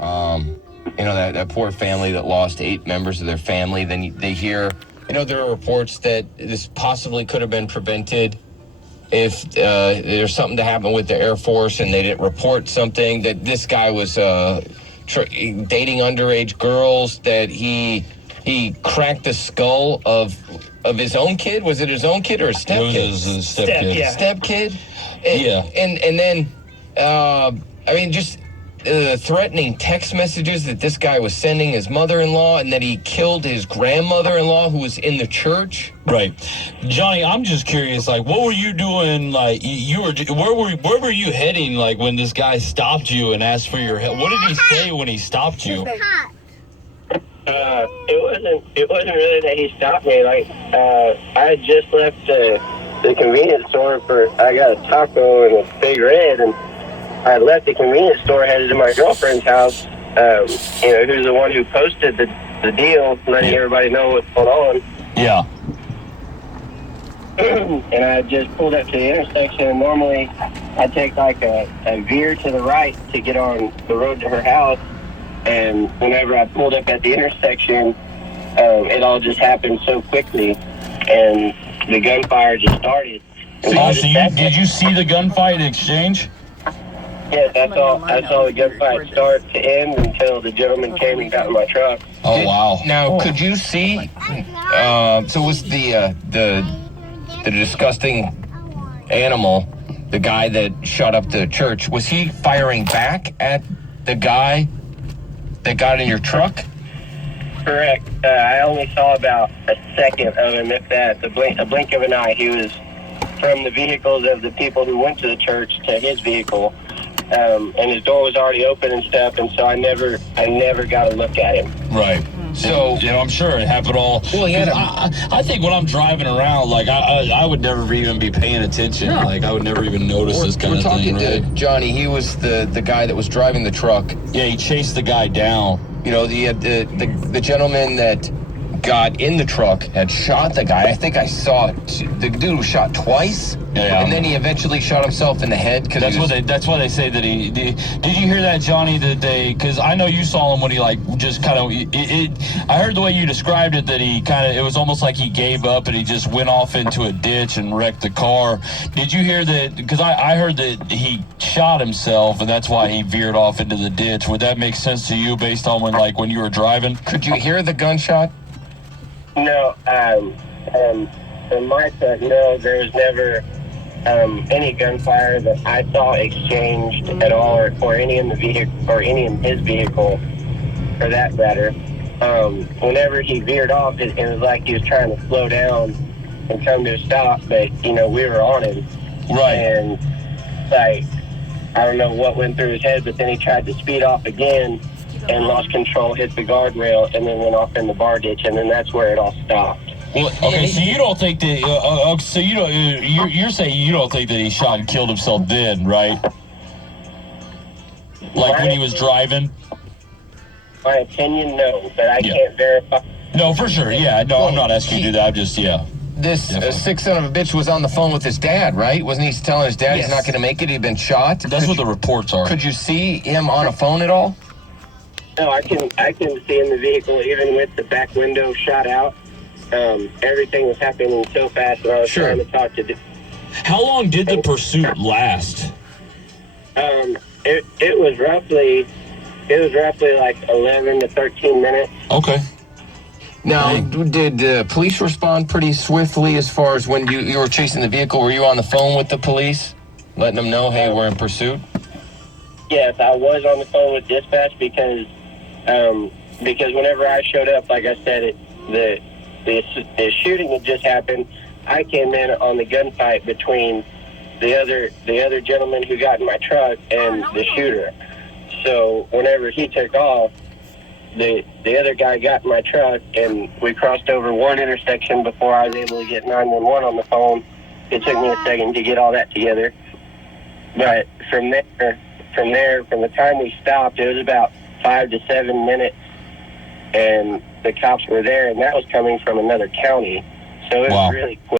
That poor family that lost 8 members of their family. Then they hear, there are reports that this possibly could have been prevented if there's something to happen with the Air Force and they didn't report something, that this guy was dating underage girls, that he cracked the skull of his own kid. Was it his own kid or a step kid? It was his step kid. Yeah. Step kid? Yeah. And then, just threatening text messages that this guy was sending his mother-in-law, and that he killed his grandmother-in-law who was in the church. Right. Johnny, I'm just curious, what were you doing? Where were you heading, when this guy stopped you and asked for your help? What did he say when he stopped you? It wasn't really that he stopped me. I had just left the convenience store I got a taco and a Big Red, and I left the convenience store, headed to my girlfriend's house, who's the one who posted the deal, letting everybody know what's going on. Yeah. And I just pulled up to the intersection, and normally I take a veer to the right to get on the road to her house. And whenever I pulled up at the intersection, it all just happened so quickly, and the gunfire just started. Did you see the gunfight exchange? Yes, I saw the gunfight start to end until the gentleman came and got in my truck. Oh, wow. Now, could you see, so was the disgusting animal, the guy that shot up the church, was he firing back at the guy that got in your truck? Correct. I only saw about a second of him, if that, a blink of an eye. He was from the vehicles of the people who went to the church to his vehicle. And his door was already open and stuff, and so I never got a look at him. Right. So, I'm sure it happened all. Well, I think when I'm driving around, I would never even be paying attention. No. I would never even notice this kind of thing. We're talking to Johnny. He was the guy that was driving the truck. Yeah, he chased the guy down. The gentleman that got in the truck had shot the guy. I think I saw the dude was shot twice. Yeah. And then he eventually shot himself in the head. That's why they say that he did you hear that, Johnny, because I know you saw him when he just kind of I heard the way you described it, that he kind of, it was almost like he gave up and he just went off into a ditch and wrecked the car. Did you hear that? Because I heard that he shot himself and that's why he veered off into the ditch. Would that make sense to you based on when you were driving? Could you hear the gunshot? No, from my side, no, there was never any gunfire that I saw exchanged at all, or any in the vehicle, or any in his vehicle, for that matter. Whenever he veered off, it was like he was trying to slow down and come to a stop, but we were on him. Right. And I don't know what went through his head, but then he tried to speed off again and lost control, hit the guardrail, and then went off in the bar ditch, and then that's where it all stopped. Well, okay, so you don't think that? So you're saying you don't think that he shot and killed himself then, right? When he was driving. My opinion, no, but I can't verify. No, for sure, yeah. No, I'm not asking you to do that. I'm just, This sick son of a bitch was on the phone with his dad, right? Wasn't he telling his dad he's not going to make it? He'd been shot. That's what the reports are. Could you see him on a phone at all? No, I can see in the vehicle, even with the back window shot out. Everything was happening so fast that I was trying to talk to. How long did the pursuit last? It was roughly 11 to 13 minutes. Okay. Now, did police respond pretty swiftly as far as when you were chasing the vehicle? Were you on the phone with the police, letting them know, hey, we're in pursuit? Yes, I was on the phone with dispatch because whenever I showed up, like I said, the shooting had just happened. I came in on the gunfight between the other gentleman who got in my truck and the shooter. So whenever he took off, the other guy got in my truck, and we crossed over one intersection before I was able to get 911 on the phone. It took me a second to get all that together. But from the time we stopped, it was about 5 to 7 minutes, and the cops were there, and that was coming from another county. So it was really quick.